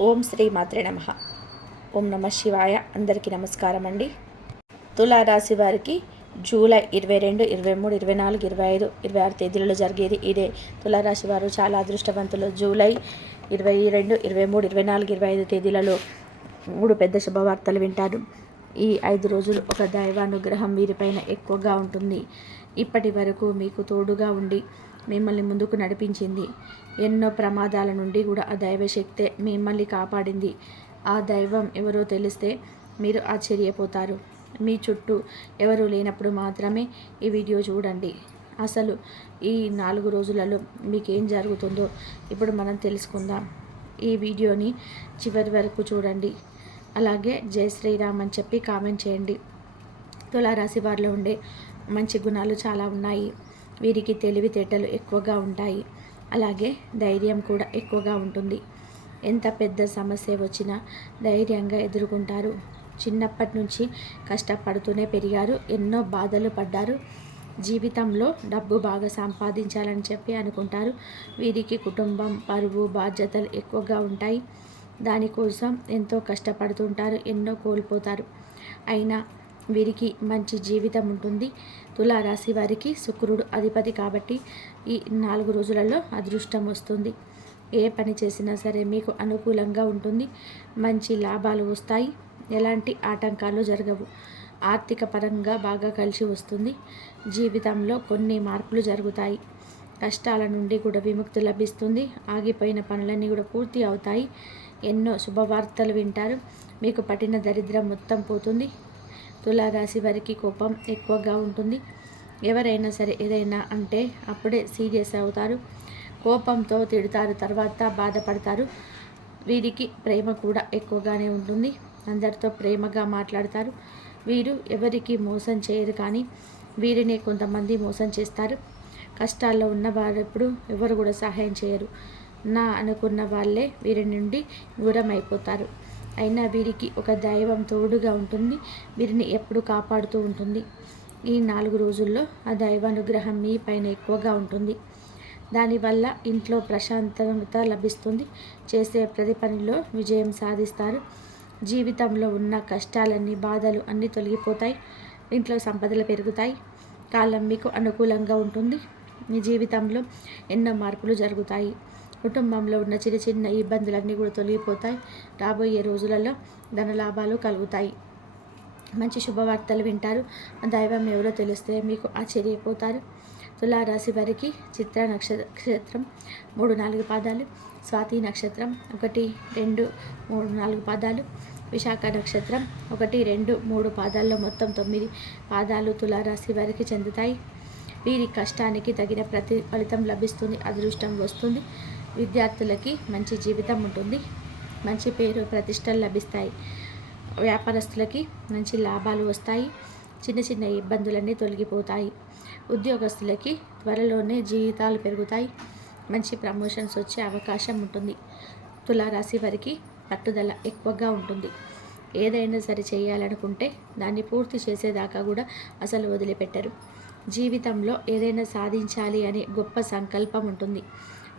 ఓం శ్రీ మాత్రే నమః. ఓం నమ శివాయ. అందరికీ నమస్కారం అండి. తులారాశి వారికి జూలై 22, 23, 24, 25, 26 తేదీలలో జరిగేది ఇదే. తులారాశి వారు చాలా అదృష్టవంతులు. జూలై 22, 23, 24, 25 తేదీలలో 3 పెద్ద శుభవార్తలు వింటారు. ఈ 5 రోజులు ఒక దైవానుగ్రహం వీరిపైన ఎక్కువగా ఉంటుంది. ఇప్పటి వరకు మీకు తోడుగా ఉండి మిమ్మల్ని ముందుకు నడిపించింది. ఎన్నో ప్రమాదాల నుండి కూడా ఆ దైవశక్తే మిమ్మల్ని కాపాడింది. ఆ దైవం ఎవరో తెలిస్తే మీరు ఆశ్చర్యపోతారు. మీ చుట్టూ ఎవరు లేనప్పుడు మాత్రమే ఈ వీడియో చూడండి. అసలు ఈ 4 రోజులలో మీకేం జరుగుతుందో ఇప్పుడు మనం తెలుసుకుందాం. ఈ వీడియోని చివరి వరకు చూడండి. అలాగే జై శ్రీరామ్ అని చెప్పి కామెంట్ చేయండి. తులారాశి వారిలో ఉండే మంచి గుణాలు చాలా ఉన్నాయి. వీరికి తెలివితేటలు ఎక్కువగా ఉంటాయి. అలాగే ధైర్యం కూడా ఎక్కువగా ఉంటుంది. ఎంత పెద్ద సమస్య వచ్చినా ధైర్యంగా ఎదుర్కొంటారు. చిన్నప్పటి నుంచి కష్టపడుతూనే పెరిగారు. ఎన్నో బాధలు పడ్డారు. జీవితంలో డబ్బు బాగా సంపాదించాలని చెప్పి అనుకుంటారు. వీరికి కుటుంబం, పరువు, బాధ్యతలు ఎక్కువగా ఉంటాయి. దానికోసం ఎంతో కష్టపడుతుంటారు. ఎన్నో కోల్పోతారు. అయినా వీరికి మంచి జీవితం ఉంటుంది. తులారాశి వారికి శుక్రుడు అధిపతి కాబట్టి ఈ 4 రోజులలో అదృష్టం వస్తుంది. ఏ పని చేసినా సరే మీకు అనుకూలంగా ఉంటుంది. మంచి లాభాలు వస్తాయి. ఎలాంటి ఆటంకాలు జరగవు. ఆర్థిక పరంగా బాగా కలిసి వస్తుంది. జీవితంలో కొన్ని మార్పులు జరుగుతాయి. కష్టాల నుండి కూడా విముక్తి లభిస్తుంది. ఆగిపోయిన పనులన్నీ కూడా పూర్తి అవుతాయి. ఎన్నో శుభవార్తలు వింటారు. మీకు పట్టిన దరిద్రం మొత్తం పోతుంది. తులారాశి వారికి కోపం ఎక్కువగా ఉంటుంది. ఎవరైనా సరే ఏదైనా అంటే అప్పుడే సీరియస్ అవుతారు. కోపంతో తిడతారు, తర్వాత బాధపడతారు. వీరికి ప్రేమ కూడా ఎక్కువగానే ఉంటుంది. అందరితో ప్రేమగా మాట్లాడతారు. వీరు ఎవరికి మోసం చేయరు, కానీ వీరిని కొంతమంది మోసం చేస్తారు. కష్టాల్లో ఉన్న వారు ఎప్పుడు ఎవరు కూడా సహాయం చేయరు. నా అనుకున్న వాళ్ళే వీరి నుండి దూరం అయిపోతారు. అయినా వీరికి ఒక దైవం తోడుగా ఉంటుంది. వీరిని ఎప్పుడు కాపాడుతూ ఉంటుంది. ఈ 4 రోజుల్లో ఆ దైవానుగ్రహం మీ పైన ఎక్కువగా ఉంటుంది. దానివల్ల ఇంట్లో ప్రశాంతత లభిస్తుంది. చేసే ప్రతి పనిలో విజయం సాధిస్తారు. జీవితంలో ఉన్న కష్టాలన్నీ, బాధలు అన్నీ తొలగిపోతాయి. ఇంట్లో సంపదలు పెరుగుతాయి. కాలం మీకు అనుకూలంగా ఉంటుంది. మీ జీవితంలో ఎన్నో మార్పులు జరుగుతాయి. కుటుంబంలో ఉన్న చిన్న చిన్న ఇబ్బందులన్నీ కూడా తొలగిపోతాయి. రాబోయే రోజులలో ధనలాభాలు కలుగుతాయి. మంచి శుభవార్తలు వింటారు. దైవం ఎవరో తెలిస్తే మీకు ఆశ్చర్యపోతారు. తులారాశి వారికి చిత్ర నక్షత్రం 3, 4 పాదాలు, స్వాతి నక్షత్రం 1, 2, 3, 4 పాదాలు, విశాఖ నక్షత్రం 1, 2, 3 పాదాల్లో మొత్తం 9 పాదాలు తులారాశి వారికి చెందుతాయి. వీరి కష్టానికి తగిన ఫలితం లభిస్తుంది. అదృష్టం వస్తుంది. విద్యార్థులకి మంచి జీవితం ఉంటుంది. మంచి పేరు, ప్రతిష్టలు లభిస్తాయి. వ్యాపారస్తులకి మంచి లాభాలు వస్తాయి. చిన్న చిన్న ఇబ్బందులన్నీ తొలగిపోతాయి. ఉద్యోగస్తులకి త్వరలోనే జీతాలు పెరుగుతాయి. మంచి ప్రమోషన్స్ వచ్చే అవకాశం ఉంటుంది. తులారాశి వారికి పట్టుదల ఎక్కువగా ఉంటుంది. ఏదైనా సరే చేయాలనుకుంటే దాన్ని పూర్తి చేసేదాకా కూడా అసలు వదిలిపెట్టరు. జీవితంలో ఏదైనా సాధించాలి అనే గొప్ప సంకల్పం ఉంటుంది.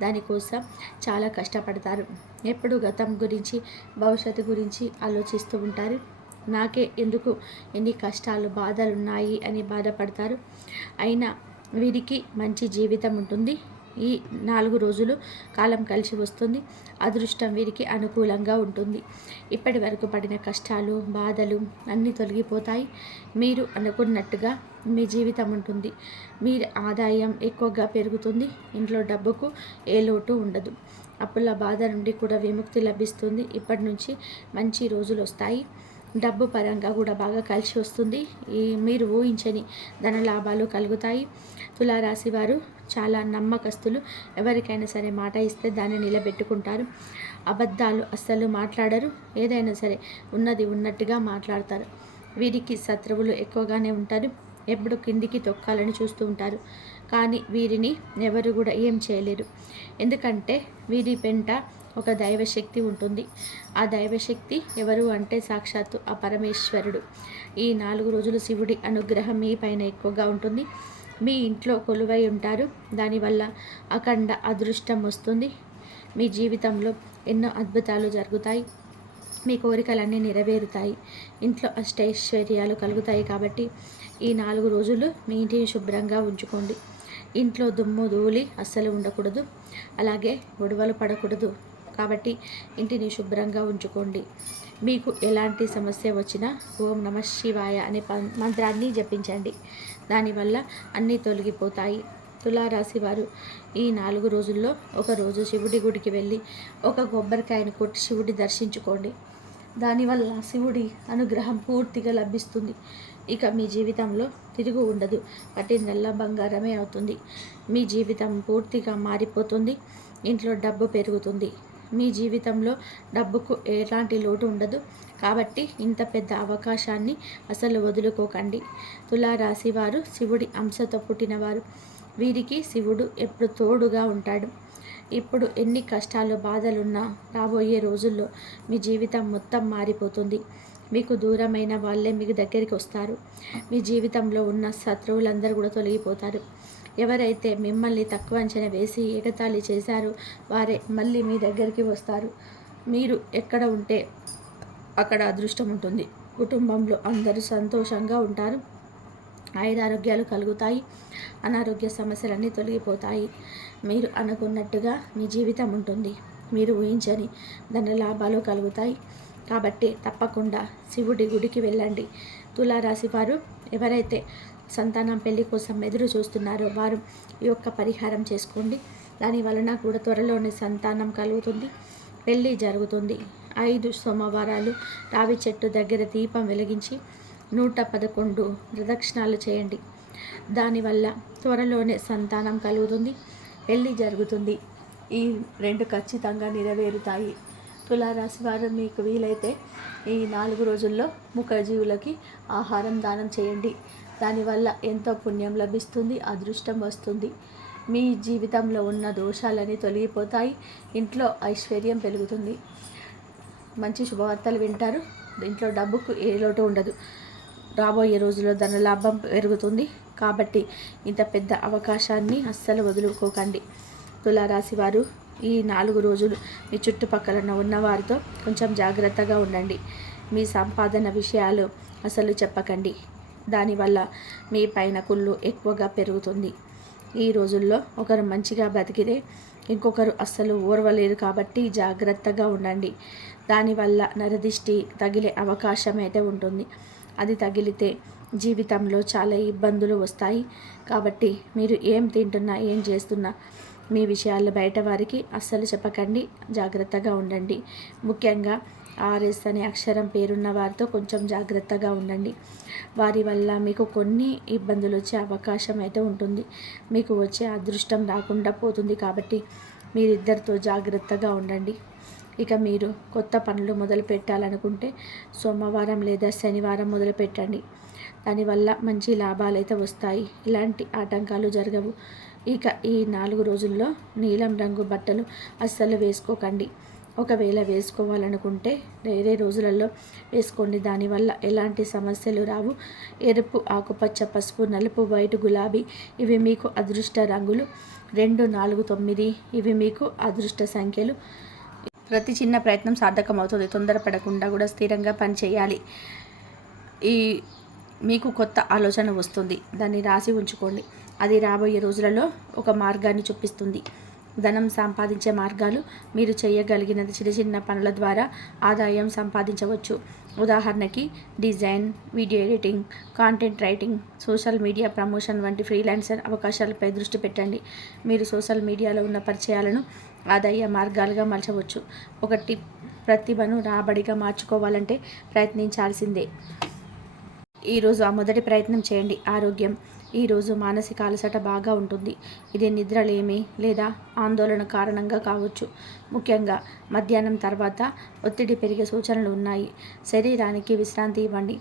దానికోసం చాలా కష్టపడతారు. ఎప్పుడు గతం గురించి, భవిష్యత్తు గురించి ఆలోచిస్తూ ఉంటారు. నాకే ఎందుకు ఎన్ని కష్టాలు, బాధలు ఉన్నాయి అని బాధపడతారు. అయినా వీరికి మంచి జీవితం ఉంటుంది. ఈ 4 రోజులు కాలం కలిసి వస్తుంది. అదృష్టం వీరికి అనుకూలంగా ఉంటుంది. ఇప్పటి వరకు పడిన కష్టాలు, బాధలు అన్నీ తొలగిపోతాయి. మీరు అనుకున్నట్టుగా మీ జీవితం ఉంటుంది. మీ ఆదాయం ఎక్కువగా పెరుగుతుంది. ఇంట్లో డబ్బుకు ఏ లోటు ఉండదు. అప్పుల బాధ నుండి కూడా విముక్తి లభిస్తుంది. ఇప్పటి నుంచి మంచి రోజులు వస్తాయి. డబ్బు పరంగా కూడా బాగా కలిసి వస్తుంది. మీరు ఊహించని ధన లాభాలు కలుగుతాయి. తులారాశి వారు చాలా నమ్మకస్తులు. ఎవరికైనా సరే మాట ఇస్తే దాన్ని నిలబెట్టుకుంటారు. అబద్ధాలు అస్సలు మాట్లాడరు. ఏదైనా సరే ఉన్నది ఉన్నట్టుగా మాట్లాడతారు. వీరికి శత్రువులు ఎక్కువగానే ఉంటారు. ఎప్పుడు కిందికి తొక్కాలని చూస్తూ ఉంటారు. కానీ వీరిని ఎవరు కూడా ఏం చేయలేరు. ఎందుకంటే వీరి పెంట ఒక దైవశక్తి ఉంటుంది. ఆ దైవశక్తి ఎవరు అంటే సాక్షాత్తు ఆ పరమేశ్వరుడు. ఈ 4 రోజులు శివుడి అనుగ్రహం మీ పైన ఎక్కువగా ఉంటుంది. మీ ఇంట్లో కొలువై ఉంటారు. దానివల్ల అఖండ అదృష్టం వస్తుంది. మీ జీవితంలో ఎన్నో అద్భుతాలు జరుగుతాయి. మీ కోరికలన్నీ నెరవేరుతాయి. ఇంట్లో అష్టైశ్వర్యాలు కలుగుతాయి. కాబట్టి ఈ 4 రోజులు మీ ఇంటిని శుభ్రంగా ఉంచుకోండి. ఇంట్లో దుమ్ము ధూళి అస్సలు ఉండకూడదు. అలాగే గొడవలు పడకూడదు. కాబట్టి ఇంటిని శుభ్రంగా ఉంచుకోండి. మీకు ఎలాంటి సమస్య వచ్చినా ఓం నమః శివాయ అనే మంత్రాన్ని జపించండి. దానివల్ల అన్నీ తొలగిపోతాయి. తులారాశి వారు ఈ 4 రోజుల్లో ఒకరోజు శివుడి గుడికి వెళ్ళి ఒక కొబ్బరికాయను కొట్టి శివుడి దర్శించుకోండి. దానివల్ల శివుడి అనుగ్రహం పూర్తిగా లభిస్తుంది. ఇక మీ జీవితంలో తిరుగు ఉండదు. పట్టిందల్లా బంగారమే అవుతుంది. మీ జీవితం పూర్తిగా మారిపోతుంది. ఇంట్లో డబ్బు పెరుగుతుంది. మీ జీవితంలో డబ్బుకు ఎలాంటి లోటు ఉండదు. కాబట్టి ఇంత పెద్ద అవకాశాన్ని అసలు వదులుకోకండి. తులారాశి వారు శివుడి అంశతో పుట్టినవారు. వీరికి శివుడు ఎప్పుడు తోడుగా ఉంటాడు. ఇప్పుడు ఎన్ని కష్టాలు బాధలున్నా రాబోయే రోజుల్లో మీ జీవితం మొత్తం మారిపోతుంది. మీకు దూరమైన వాళ్ళే మీకు దగ్గరికి వస్తారు. మీ జీవితంలో ఉన్న శత్రువులందరూ కూడా తొలగిపోతారు. ఎవరైతే మిమ్మల్ని తక్కువ అంచనా వేసి ఎగతాళి చేశారో వారే మళ్ళీ మీ దగ్గరికి వస్తారు. మీరు ఎక్కడ ఉంటే అక్కడ అదృష్టం ఉంటుంది. కుటుంబంలో అందరూ సంతోషంగా ఉంటారు. ఆయురారోగ్యాలు కలుగుతాయి. అనారోగ్య సమస్యలన్నీ తొలగిపోతాయి. మీరు అనుకున్నట్టుగా మీ జీవితం ఉంటుంది. మీరు ఊహించని ధన లాభాలు కలుగుతాయి. కాబట్టి తప్పకుండా శివుడి గుడికి వెళ్ళండి. తులారాశి వారు ఎవరైతే సంతానం పెళ్లి కోసం ఎదురు చూస్తున్నారో వారు ఈ యొక్క పరిహారం చేసుకోండి. దాని వలన కూడా త్వరలోనే సంతానం కలుగుతుంది. పెళ్ళి జరుగుతుంది. 5 సోమవారాలు రావి చెట్టు దగ్గర దీపం వెలిగించి 111 ప్రదక్షిణాలు చేయండి. దానివల్ల త్వరలోనే సంతానం కలుగుతుంది. పెళ్ళి జరుగుతుంది. ఈ 2 ఖచ్చితంగా నెరవేరుతాయి. తులారాశి వారు మీకు వీలైతే ఈ 4 రోజుల్లో మూగజీవులకి ఆహారం దానం చేయండి. దానివల్ల ఎంతో పుణ్యం లభిస్తుంది. అదృష్టం వస్తుంది. మీ జీవితంలో ఉన్న దోషాలన్నీ తొలగిపోతాయి. ఇంట్లో ఐశ్వర్యం పెరుగుతుంది. మంచి శుభవార్తలు వింటారు. ఇంట్లో డబ్బుకు ఏ లోటు ఉండదు. రాబోయే రోజుల్లో ధనలాభం పెరుగుతుంది. కాబట్టి ఇంత పెద్ద అవకాశాన్ని అస్సలు వదులుకోకండి. తులారాశి వారు ఈ 4 రోజులు మీ చుట్టుపక్కల ఉన్న వారితో కొంచెం జాగ్రత్తగా ఉండండి. మీ సంపాదన విషయాలు అసలు చెప్పకండి. దానివల్ల మీ పైన కుళ్ళు ఎక్కువగా పెరుగుతుంది. ఈ రోజుల్లో ఒకరు మంచిగా బతికితే ఇంకొకరు అస్సలు ఓర్వలేరు. కాబట్టి జాగ్రత్తగా ఉండండి. దానివల్ల నరదిష్టి తగిలే అవకాశం అయితే ఉంటుంది. అది తగిలితే జీవితంలో చాలా ఇబ్బందులు వస్తాయి. కాబట్టి మీరు ఏం తింటున్నా ఏం చేస్తున్నా మీ విషయాలు బయట వారికి అస్సలు చెప్పకండి. జాగ్రత్తగా ఉండండి. ముఖ్యంగా RS అనే అక్షరం పేరున్న వారితో కొంచెం జాగ్రత్తగా ఉండండి. వారి వల్ల మీకు కొన్ని ఇబ్బందులు వచ్చే అవకాశం అయితే ఉంటుంది. మీకు వచ్చే అదృష్టం రాకుండా పోతుంది. కాబట్టి మీరిద్దరితో జాగ్రత్తగా ఉండండి. ఇక మీరు కొత్త పనులు మొదలు పెట్టాలనుకుంటే సోమవారం లేదా శనివారం మొదలు పెట్టండి. దానివల్ల మంచి లాభాలు అయితే వస్తాయి. ఇలాంటి ఆటంకాలు జరగవు. ఇక ఈ 4 రోజుల్లో నీలం రంగు బట్టలు అస్సలు వేసుకోకండి. ఒకవేళ వేసుకోవాలనుకుంటే వేరే రోజులలో వేసుకోండి. దానివల్ల ఎలాంటి సమస్యలు రావు. ఎరుపు, ఆకుపచ్చ, పసుపు, నలుపు, వైట్, గులాబీ ఇవి మీకు అదృష్ట రంగులు. 2, 4, 9 ఇవి మీకు అదృష్ట సంఖ్యలు. ప్రతి చిన్న ప్రయత్నం సార్థకమవుతుంది. తొందరపడకుండా కూడా స్థిరంగా పనిచేయాలి. మీకు కొత్త ఆలోచన వస్తుంది. దాన్ని రాసి ఉంచుకోండి. అది రాబోయే రోజులలో ఒక మార్గాన్ని చూపిస్తుంది. ధనం సంపాదించే మార్గాలు మీరు చేయగలిగినది చిన్న చిన్న పనుల ద్వారా ఆదాయం సంపాదించవచ్చు. ఉదాహరణకి design, video editing, content writing, social media promotion వంటి ఫ్రీలాన్సర్ అవకాశాలపై దృష్టి పెట్టండి. మీరు సోషల్ మీడియాలో ఉన్న పరిచయాలను ఆదాయ మార్గాలుగా మలచవచ్చు. ఒకటి ప్రతిభను రాబడిగా మార్చుకోవాలంటే ప్రయత్నించాల్సిందే. ఈరోజు ఆ మొదటి ప్రయత్నం చేయండి. ఆరోగ్యం. ఈరోజు మానసిక అలసట బాగా ఉంటుంది. ఇది నిద్రలేమి లేదా ఆందోళన కారణంగా కావచ్చు. ముఖ్యంగా మధ్యాహ్నం తర్వాత ఒత్తిడి పెరిగే సూచనలు ఉన్నాయి. శరీరానికి విశ్రాంతి ఇవ్వండి.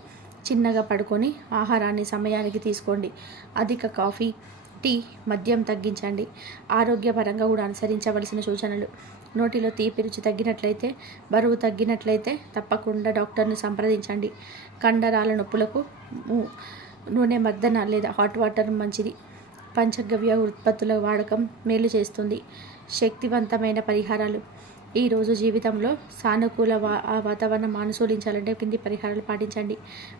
చిన్నగా పడుకొని ఆహారాన్ని సమయానికి తీసుకోండి. అధిక కాఫీ, టీ, మద్యం తగ్గించండి. ఆరోగ్యపరంగా కూడా అనుసరించవలసిన సూచనలు. నోటిలో తీపి రుచి తగ్గినట్లయితే, బరువు తగ్గినట్లయితే తప్పకుండా డాక్టర్ను సంప్రదించండి. కండరాల నొప్పులకు నూనె మర్దన లేదా హాట్ వాటర్ మంచిది. పంచగవ్య ఉత్పత్తుల వాడకం మేలు చేస్తుంది. శక్తివంతమైన పరిహారాలు. ఈరోజు జీవితంలో సానుకూల వాతావరణం అనుకూలించాలంటే కింది పరిహారాలు పాటించండి.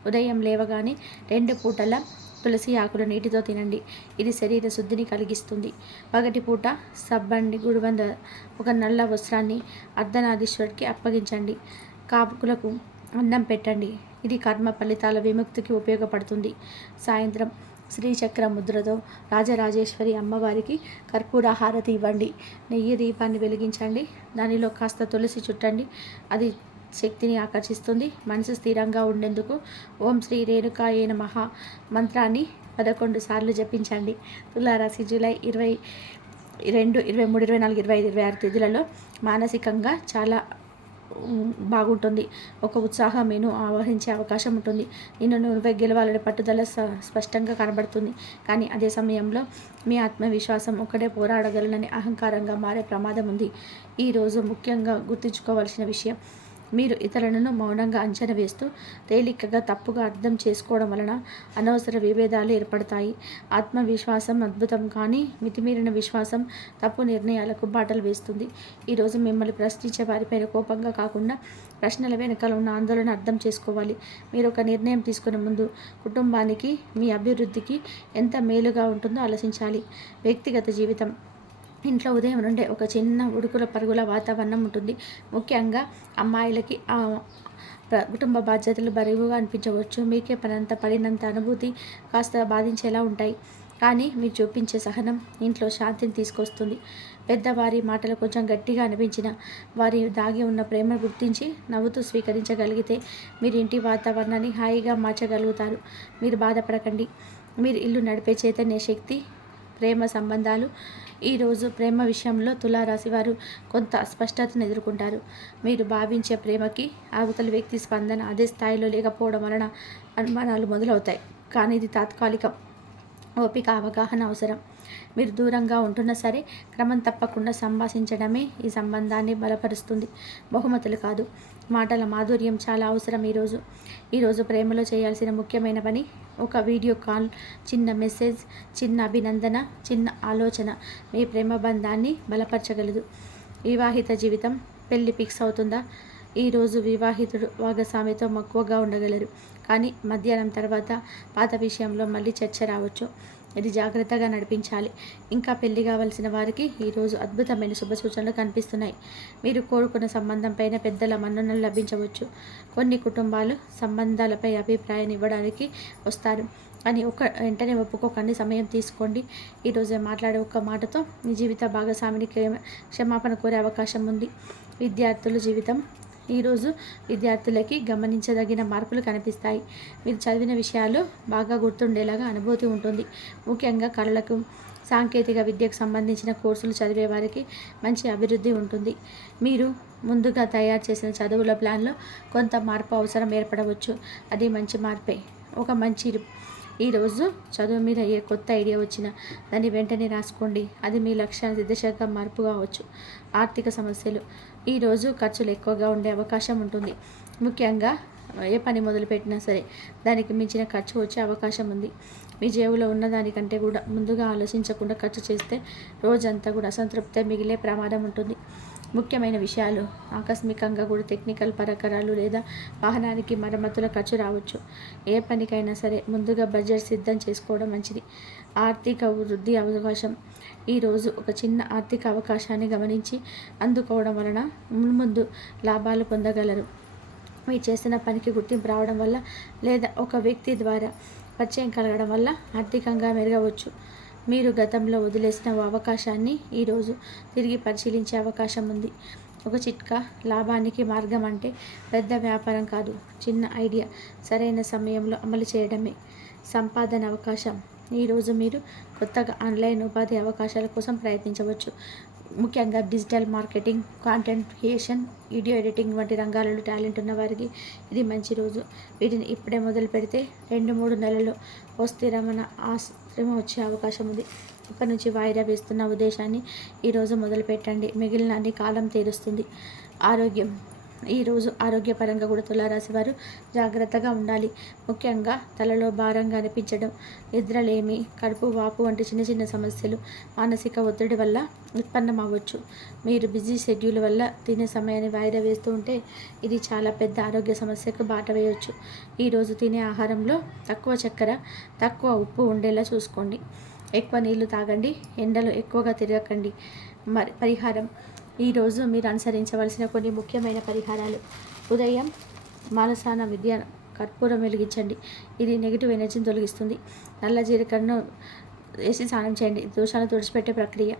ఉదయం లేవగానే 2 పూటల తులసి ఆకులు నీటితో తినండి. ఇది శరీర శుద్ధిని కలిగిస్తుంది. పగటి పూట సబ్బండి గుడివంద ఒక నల్ల వస్త్రాన్ని అర్ధనారీశ్వరుడికి అప్పగించండి. కాపుకులకు అన్నం పెట్టండి. ఇది కర్మ ఫలితాల విముక్తికి ఉపయోగపడుతుంది. సాయంత్రం శ్రీచక్ర ముద్రతో రాజరాజేశ్వరి అమ్మవారికి కర్పూర హారతి ఇవ్వండి. నెయ్యి దీపాన్ని వెలిగించండి. దానిలో కాస్త తులసి చుట్టండి. అది శక్తిని ఆకర్షిస్తుంది. మనసు స్థిరంగా ఉండేందుకు ఓం శ్రీ రేణుకాయే నమః మంత్రాన్ని 11 సార్లు జపించండి. తులారాశి జూలై 22, 23, 24, 25, 26 తేదీలలో మానసికంగా చాలా బాగుంటుంది. ఒక ఉత్సాహమేను ఆవహించే అవకాశం ఉంటుంది. నిన్ను నువ్వే గెలవాలనే పట్టుదల స్పష్టంగా కనబడుతుంది. కానీ అదే సమయంలో మీ ఆత్మవిశ్వాసం ఒక్కడే పోరాడగలనని అహంకారంగా మారే ప్రమాదం ఉంది. ఈరోజు ముఖ్యంగా గుర్తుంచుకోవాల్సిన విషయం, మీరు ఇతరులను మౌనంగా అంచనా వేస్తూ తేలికగా తప్పుగా అర్థం చేసుకోవడం వలన అనవసర విభేదాలు ఏర్పడతాయి. ఆత్మవిశ్వాసం అద్భుతం, కానీ మితిమీరిన విశ్వాసం తప్పు నిర్ణయాలకు బాటలు వేస్తుంది. ఈరోజు మిమ్మల్ని ప్రశ్నించే వారిపైన కోపంగా కాకుండా ప్రశ్నల వెనకాల ఉన్న ఆందోళన అర్థం చేసుకోవాలి. మీరు ఒక నిర్ణయం తీసుకునే ముందు కుటుంబానికి, మీ అభివృద్ధికి ఎంత మేలుగా ఉంటుందో ఆలోచించాలి. వ్యక్తిగత జీవితం. ఇంట్లో ఉదయం నుండే ఒక చిన్న ఉడుకుల పరుగుల వాతావరణం ఉంటుంది. ముఖ్యంగా అమ్మాయిలకి కుటుంబ బాధ్యతలు బరువుగా అనిపించవచ్చు. మీకే పనంత పడినంత అనుభూతి కాస్త బాధించేలా ఉంటాయి. కానీ మీరు చూపించే సహనం ఇంట్లో శాంతిని తీసుకొస్తుంది. పెద్దవారి మాటలు కొంచెం గట్టిగా అనిపించిన వారి దాగి ఉన్న ప్రేమను గుర్తించి నవ్వుతూ స్వీకరించగలిగితే మీరు ఇంటి వాతావరణాన్ని హాయిగా మార్చగలుగుతారు. మీరు బాధపడకండి. మీరు ఇల్లు నడిపే చైతన్య శక్తి. ప్రేమ సంబంధాలు. ఈరోజు ప్రేమ విషయంలో తులారాశి వారు కొంత అస్పష్టతను ఎదుర్కొంటారు. మీరు భావించే ప్రేమకి అవతలి వ్యక్తి స్పందన అదే స్థాయిలో లేకపోవడం వలన అనుమానాలు మొదలవుతాయి. కానీ ఇది తాత్కాలికం. ఓపిక, అవగాహన అవసరం. మీరు దూరంగా ఉంటున్నా సరే క్రమం తప్పకుండా సంభాషించడమే ఈ సంబంధాన్ని బలపరుస్తుంది. బహుమతులు కాదు, మాటల మాధుర్యం చాలా అవసరం. ఈరోజు ప్రేమలో చేయాల్సిన ముఖ్యమైన పని ఒక వీడియో కాల్, చిన్న మెసేజ్, చిన్న అభినందన, చిన్న ఆలోచన మీ ప్రేమ బంధాన్ని బలపరచగలదు. వివాహిత జీవితం. పెళ్లి ఫిక్స్ అవుతుందా? ఈరోజు వివాహితుడు భాగస్వామితో మక్కువగా ఉండగలరు. కానీ మధ్యాహ్నం తర్వాత పాత విషయంలో మళ్ళీ చర్చ రావచ్చు. ఇది జాగ్రత్తగా నడిపించాలి. ఇంకా పెళ్లి కావాల్సిన వారికి ఈరోజు అద్భుతమైన శుభ సూచనలు కనిపిస్తున్నాయి. మీరు కోరుకున్న సంబంధం పైన పెద్దల మన్ననలు లభించవచ్చు. కొన్ని కుటుంబాలు సంబంధాలపై అభిప్రాయాన్ని ఇవ్వడానికి వస్తారు, కానీ వెంటనే ఒప్పుకోకండి. సమయం తీసుకోండి. ఈరోజే మాట్లాడే ఒక్క మాటతో మీ జీవిత భాగస్వామికి క్షమాపణ కోరే అవకాశం ఉంది. విద్యార్థుల జీవితం. ఈరోజు విద్యార్థులకి గమనించదగిన మార్పులు కనిపిస్తాయి. మీరు చదివిన విషయాలు బాగా గుర్తుండేలాగా అనుభూతి ఉంటుంది. ముఖ్యంగా కళలకు, సాంకేతిక విద్యకు సంబంధించిన కోర్సులు చదివే వారికి మంచి అభివృద్ధి ఉంటుంది. మీరు ముందుగా తయారు చేసిన చదువుల ప్లాన్లో కొంత మార్పు అవసరం ఏర్పడవచ్చు. అది మంచి మార్పే. ఒక మంచి ఈరోజు చదువు మీద ఏ కొత్త ఐడియా వచ్చినా దాన్ని వెంటనే రాసుకోండి. అది మీ లక్ష్యాన్ని దిశగా మార్పు కావచ్చు. ఆర్థిక సమస్యలు. ఈరోజు ఖర్చులు ఎక్కువగా ఉండే అవకాశం ఉంటుంది. ముఖ్యంగా ఏ పని మొదలుపెట్టినా సరే దానికి మించిన ఖర్చు వచ్చే అవకాశం ఉంది. మీ జేబులో ఉన్న దానికంటే కూడా ముందుగా ఆలోచించకుండా ఖర్చు చేస్తే రోజంతా కూడా అసంతృప్తి మిగిలే ప్రమాదం ఉంటుంది. ముఖ్యమైన విషయాలు. ఆకస్మికంగా కూడా టెక్నికల్ పరికరాలు లేదా వాహనానికి మరమ్మతుల ఖర్చు రావచ్చు. ఏ పనికైనా సరే ముందుగా బడ్జెట్ సిద్ధం చేసుకోవడం మంచిది. ఆర్థిక వృద్ధి అవకాశం. ఈరోజు ఒక చిన్న ఆర్థిక అవకాశాన్ని గమనించి అందుకోవడం వలన ముందు లాభాలు పొందగలరు. మీరు చేసిన పనికి గుర్తింపు రావడం వల్ల లేదా ఒక వ్యక్తి ద్వారా పరిచయం కలగడం వల్ల ఆర్థికంగా మెరుగవచ్చు. మీరు గతంలో వదిలేసిన అవకాశాన్ని ఈరోజు తిరిగి పరిశీలించే అవకాశం ఉంది. ఒక చిట్కా. లాభానికి మార్గం అంటే పెద్ద వ్యాపారం కాదు, చిన్న ఐడియా సరైన సమయంలో అమలు చేయడమే. సంపాదన అవకాశం. ఈరోజు మీరు కొత్తగా ఆన్లైన్ ఉపాధి అవకాశాల కోసం ప్రయత్నించవచ్చు. ముఖ్యంగా digital marketing, content creation, video editing వంటి రంగాలలో టాలెంట్ ఉన్న వారికి ఇది మంచి రోజు. వీటిని ఇప్పుడే మొదలు పెడితే 2-3 నెలల్లో ఓ స్థిరమైన ఆశ్రమం వచ్చే అవకాశం ఉంది. ఇప్పటి నుంచి వాయిదా వేస్తున్న ఉద్దేశాన్ని ఈరోజు మొదలు పెట్టండి. మిగిలిన అన్ని కాలం తీరుస్తుంది. ఆరోగ్యం. ఈరోజు ఆరోగ్యపరంగా కూడా తులారాశి వారు జాగ్రత్తగా ఉండాలి. ముఖ్యంగా తలలో భారంగా అనిపించడం, నిద్రలేమి, కడుపు వాపు వంటి చిన్న చిన్న సమస్యలు మానసిక ఒత్తిడి వల్ల ఉత్పన్నం అవ్వచ్చు. మీరు బిజీ షెడ్యూల్ వల్ల తినే సమయాన్ని వాయిదా వేస్తూ ఉంటే ఇది చాలా పెద్ద ఆరోగ్య సమస్యకు బాట వేయవచ్చు. ఈరోజు తినే ఆహారంలో తక్కువ చక్కెర, తక్కువ ఉప్పు ఉండేలా చూసుకోండి. ఎక్కువ నీళ్లు తాగండి. ఎండలో ఎక్కువగా తిరగకండి. పరిహారం: ఈరోజు మీరు అనుసరించవలసిన కొన్ని ముఖ్యమైన పరిహారాలు. ఉదయం మానసాన విద్య కర్పూరం వెలిగించండి. ఇది నెగిటివ్ ఎనర్జీని తొలగిస్తుంది. నల్ల జీలకర్రను వేసి స్నానం చేయండి. దోషాలను తుడిచిపెట్టే ప్రక్రియ.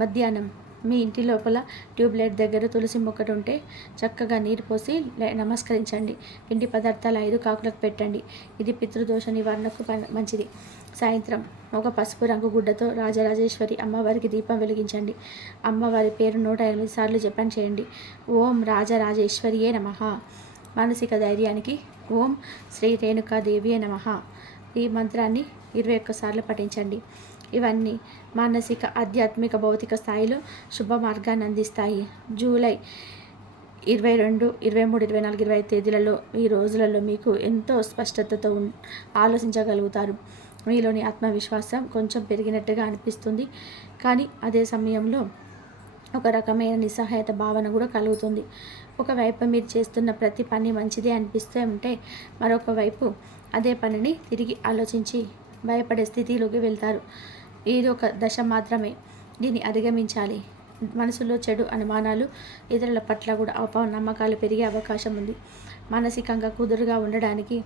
మధ్యాహ్నం మీ ఇంటి లోపల ట్యూబ్లైట్ దగ్గర తులసి మొక్కటి ఉంటే చక్కగా నీరు పోసి నమస్కరించండి. పిండి పదార్థాలు 5 కాకులకు పెట్టండి. ఇది పితృదోష నివారణకు మంచిది. సాయంత్రం ఒక పసుపు రంగు గుడ్డతో రాజరాజేశ్వరి అమ్మవారికి దీపం వెలిగించండి. అమ్మవారి పేరు 108 సార్లు జపం చేయండి. ఓం రాజరాజేశ్వరియే నమః. మానసిక ధైర్యానికి ఓం శ్రీ రేణుకాదేవియే నమః. ఈ మంత్రాన్ని 21 సార్లు పఠించండి. ఇవన్నీ మానసిక, ఆధ్యాత్మిక, భౌతిక స్థాయిలో శుభ మార్గాన్ని అందిస్తాయి. జూలై 22, 23, 24, 25 తేదీలలో ఈ రోజులలో మీకు ఎంతో స్పష్టతతో ఆలోచించగలుగుతారు. మీలోని ఆత్మవిశ్వాసం కొంచెం పెరిగినట్టుగా అనిపిస్తుంది. కానీ అదే సమయంలో ఒక రకమైన నిస్సహాయత భావన కూడా కలుగుతుంది. ఒకవైపు మీరు చేస్తున్న ప్రతి పని మంచిదే అనిపిస్తూ ఉంటే మరొక వైపు అదే పనిని తిరిగి ఆలోచించి భయపడే స్థితిలోకి వెళ్తారు. ఇది ఒక దశ మాత్రమే. దీన్ని అధిగమించాలి. మనసులో చెడు అనుమానాలు, ఇతరుల పట్ల కూడా అపనమ్మకాలు పెరిగే అవకాశం ఉంది. మానసికంగా కుదురుగా ఉండడానికి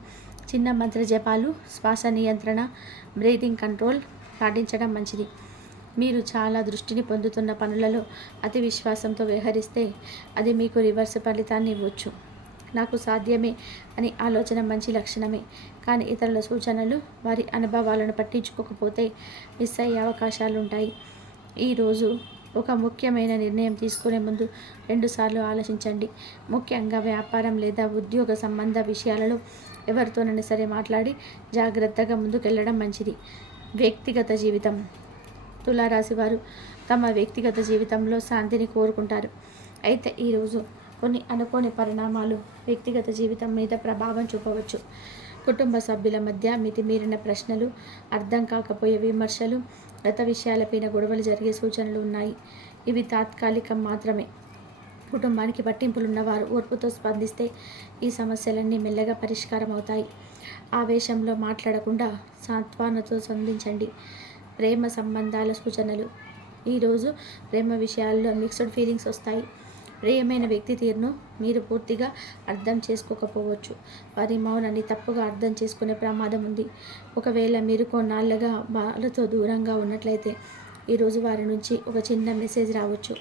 చిన్న మంత్ర జపాలు, శ్వాస నియంత్రణ, బ్రీతింగ్ కంట్రోల్ పాటించడం మంచిది. మీరు చాలా దృష్టిని పొందుతున్న పనులలో అతి విశ్వాసంతో వ్యవహరిస్తే అది మీకు రివర్స్ ఫలితాన్ని ఇవ్వచ్చు. నాకు సాధ్యమే అని ఆలోచన మంచి లక్షణమే. కానీ ఇతరుల సూచనలు, వారి అనుభవాలను పట్టించుకోకపోతే మిస్ అయ్యే అవకాశాలు ఉంటాయి. ఈరోజు ఒక ముఖ్యమైన నిర్ణయం తీసుకునే ముందు 2 సార్లు ఆలోచించండి. ముఖ్యంగా వ్యాపారం లేదా ఉద్యోగ సంబంధ విషయాలలో ఎవరితోనైనా సరే మాట్లాడి జాగ్రత్తగా ముందుకెళ్ళడం మంచిది. వ్యక్తిగత జీవితం. తులారాశి వారు తమ వ్యక్తిగత జీవితంలో శాంతిని కోరుకుంటారు. అయితే ఈరోజు కొన్ని అనుకోని పరిణామాలు వ్యక్తిగత జీవితం మీద ప్రభావం చూపవచ్చు. కుటుంబ సభ్యుల మధ్య మితిమీరిన ప్రశ్నలు, అర్థం కాకపోయే విమర్శలు, గత విషయాలపైన గొడవలు జరిగే సూచనలు ఉన్నాయి. ఇవి తాత్కాలికం మాత్రమే. కుటుంబానికి పట్టింపులున్నవారు ఓర్పుతో స్పందిస్తే ఈ సమస్యలన్నీ మెల్లగా పరిష్కారం అవుతాయి. ఆవేశంలో మాట్లాడకుండా సాంత్వనతో స్పందించండి. ప్రేమ సంబంధాల సూచనలు. ఈరోజు ప్రేమ విషయాల్లో మిక్స్డ్ ఫీలింగ్స్ వస్తాయి. ప్రియమైన వ్యక్తి తీరును మీరు పూర్తిగా అర్థం చేసుకోకపోవచ్చు. వారి మౌనాన్ని తప్పుగా అర్థం చేసుకునే ప్రమాదం ఉంది. ఒకవేళ మీరు కొన్నాళ్ళుగా వాళ్ళతో దూరంగా ఉన్నట్లయితే ఈరోజు వారి నుంచి ఒక చిన్న మెసేజ్ రావచ్చు.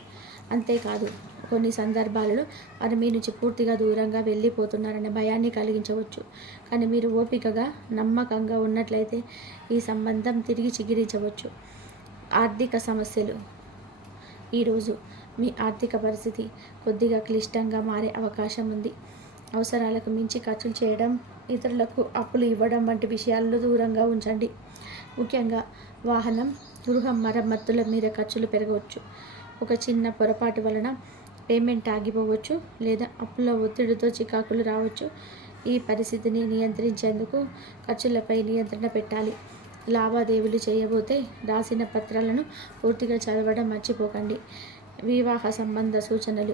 అంతేకాదు, కొన్ని సందర్భాలలో వారు మీ నుంచి పూర్తిగా దూరంగా వెళ్ళిపోతున్నారనే భయాన్ని కలిగించవచ్చు. కానీ మీరు ఓపికగా, నమ్మకంగా ఉన్నట్లయితే ఈ సంబంధం తిరిగి చిగురించవచ్చు. ఆర్థిక సమస్యలు. ఈరోజు మీ ఆర్థిక పరిస్థితి కొద్దిగా క్లిష్టంగా మారే అవకాశం ఉంది. అవసరాలకు మించి ఖర్చులు చేయడం, ఇతరులకు అప్పులు ఇవ్వడం వంటి విషయాల్లో దూరంగా ఉంచండి. ముఖ్యంగా వాహనం, గృహం మరమ్మతుల మీద ఖర్చులు పెరగవచ్చు. ఒక చిన్న పొరపాటు వలన పేమెంట్ ఆగిపోవచ్చు లేదా అప్పుల ఒత్తిడితో చికాకులు రావచ్చు. ఈ పరిస్థితిని నియంత్రించేందుకు ఖర్చులపై నియంత్రణ పెట్టాలి. లావాదేవీలు చేయబోతే రాసిన పత్రాలను పూర్తిగా చదవడం మర్చిపోకండి. వివాహ సంబంధ సూచనలు.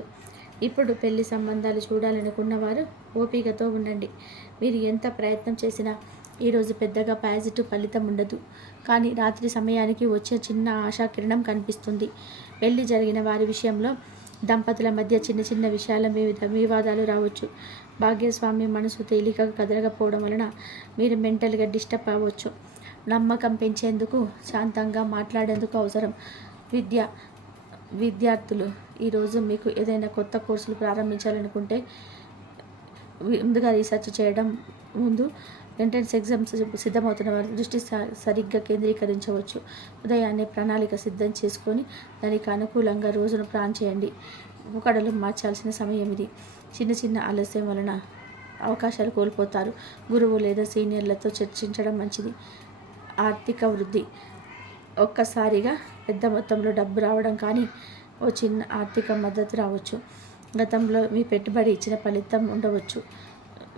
ఇప్పుడు పెళ్లి సంబంధాలు చూడాలనుకున్నవారు ఓపికతో ఉండండి. మీరు ఎంత ప్రయత్నం చేసినా ఈరోజు పెద్దగా పాజిటివ్ ఫలితం ఉండదు. కానీ రాత్రి సమయానికి వచ్చే చిన్న ఆశాకిరణం కనిపిస్తుంది. పెళ్లి జరిగిన వారి విషయంలో దంపతుల మధ్య చిన్న చిన్న విషయాల మీద వివాదాలు రావచ్చు. భాగ్యస్వామి మనసు తేలికగా కదలకపోవడం వలన మీరు మెంటల్గా డిస్టర్బ్ అవ్వచ్చు. నమ్మకం పెంచేందుకు శాంతంగా మాట్లాడేందుకు అవసరం. విద్యార్థులు ఈరోజు మీకు ఏదైనా కొత్త కోర్సులు ప్రారంభించాలనుకుంటే ముందుగా రీసెర్చ్ చేయడం, ముందు ఎంట్రన్స్ ఎగ్జామ్స్ సిద్ధమవుతున్న వారి దృష్టి సరిగ్గా కేంద్రీకరించవచ్చు. ఉదయాన్నే ప్రణాళిక సిద్ధం చేసుకొని దానికి అనుకూలంగా రోజును ప్లాన్ చేయండి. ఒకడలు మార్చాల్సిన సమయం ఇది. చిన్న చిన్న ఆలస్యం వలన అవకాశాలు కోల్పోతారు. గురువు లేదా సీనియర్లతో చర్చించడం మంచిది. ఆర్థిక వృద్ధి. ఒక్కసారిగా పెద్ద మొత్తంలో డబ్బు రావడం కానీ ఓ చిన్న ఆర్థిక మద్దతు రావచ్చు. గతంలో మీ పెట్టుబడి ఇచ్చిన ఫలితం ఉండవచ్చు,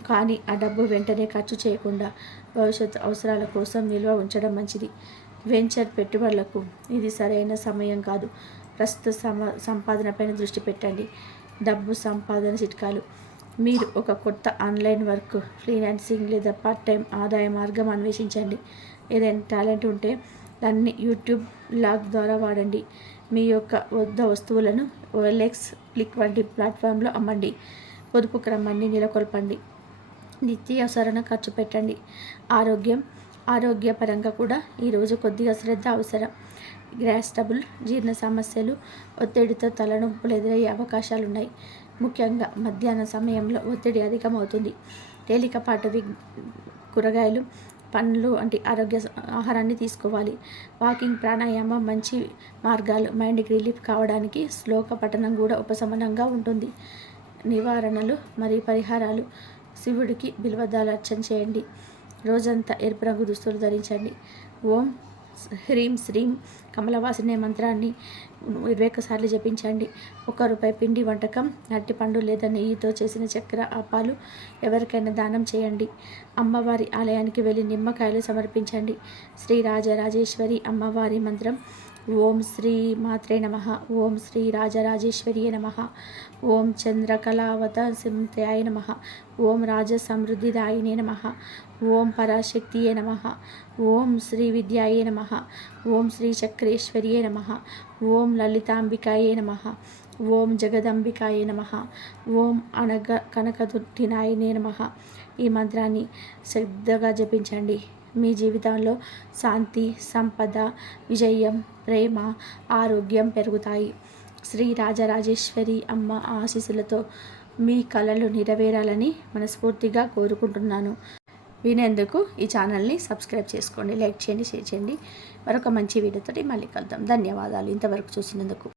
కానీ ఆ డబ్బు వెంటనే ఖర్చు చేయకుండా భవిష్యత్తు అవసరాల కోసం నిల్వ ఉంచడం మంచిది. వెంచర్ పెట్టుబడులకు ఇది సరైన సమయం కాదు. ప్రస్తుత సంపాదనపైన దృష్టి పెట్టండి. డబ్బు సంపాదన చిట్కాలు. మీరు ఒక కొత్త ఆన్లైన్ వర్క్, ఫ్రీలాన్సింగ్ లేదా పార్ట్ టైం ఆదాయ మార్గం అన్వేషించండి. ఏదైనా టాలెంట్ ఉంటే దాన్ని యూట్యూబ్ లాగ్ ద్వారా వాడండి. మీ యొక్క వస్తువులను OLX, క్లిక్ వంటి ప్లాట్ఫామ్లో అమ్మండి. పొదుపు క్రమాన్ని నెలకొల్పండి. నిత్యావసరణ ఖర్చు పెట్టండి. ఆరోగ్యపరంగా కూడా ఈరోజు కొద్దిగా శ్రద్ధ అవసరం. గ్యాస్ ట్రబుల్, జీర్ణ సమస్యలు, ఒత్తిడితో తలనొప్పులు ఎదురయ్యే అవకాశాలున్నాయి. ముఖ్యంగా మధ్యాహ్న సమయంలో ఒత్తిడి అధికమవుతుంది. తేలికపాటి కూరగాయలు, పండ్లు వంటి ఆరోగ్య ఆహారాన్ని తీసుకోవాలి. వాకింగ్, ప్రాణాయామం మంచి మార్గాలు. మైండ్కి రిలీఫ్ కావడానికి శ్లోక పఠనం కూడా ఉపశమనంగా ఉంటుంది. నివారణలు మరియు పరిహారాలు. శివుడికి బిల్వదళార్చన చేయండి. రోజంతా ఎరుపు రంగు దుస్తులు ధరించండి. ఓం హ్రీం శ్రీం కమలవాసినే మంత్రాన్ని 21 సార్లు జపించండి. ₹1 పిండి వంటకం, అరటిపండు లేదా నెయ్యితో చేసిన చక్కెర అప్పాలు ఎవరికైనా దానం చేయండి. అమ్మవారి ఆలయానికి వెళ్ళి నిమ్మకాయలు సమర్పించండి. శ్రీ రాజరాజేశ్వరి అమ్మవారి మంత్రం. ఓం శ్రీ మాత్రే నమః. ఓం శ్రీ రాజరాజేశ్వరియే నమః. ఓం చంద్రకళావత సింధ్యాయ నమః. ఓం రాజసమృద్ధిదాయినే నమః. ఓం పరాశక్తియే నమః. ఓం శ్రీ విద్యాయే నమః. ఓం శ్రీ చక్రేశ్వర్యే నమః. ఓం లలితాంబికాయే నమః. ఓం జగదంబికాయే నమః. ఓం కనకదుర్టినాయనే నమః. ఈ మంత్రాన్ని శ్రద్ధగా జపించండి. మీ జీవితంలో శాంతి, సంపద, విజయం, ప్రేమ, ఆరోగ్యం పెరుగుతాయి. శ్రీ రాజరాజేశ్వరి అమ్మ ఆశీస్సులతో మీ కలలు నెరవేరాలని మనస్ఫూర్తిగా కోరుకుంటున్నాను. వినేందుకు ఈ ఛానల్ని సబ్స్క్రైబ్ చేసుకోండి, లైక్ చేయండి, షేర్ చేయండి. మరొక మంచి వీడియోతో మళ్ళీ కలుద్దాం. ధన్యవాదాలు ఇంతవరకు చూసినందుకు.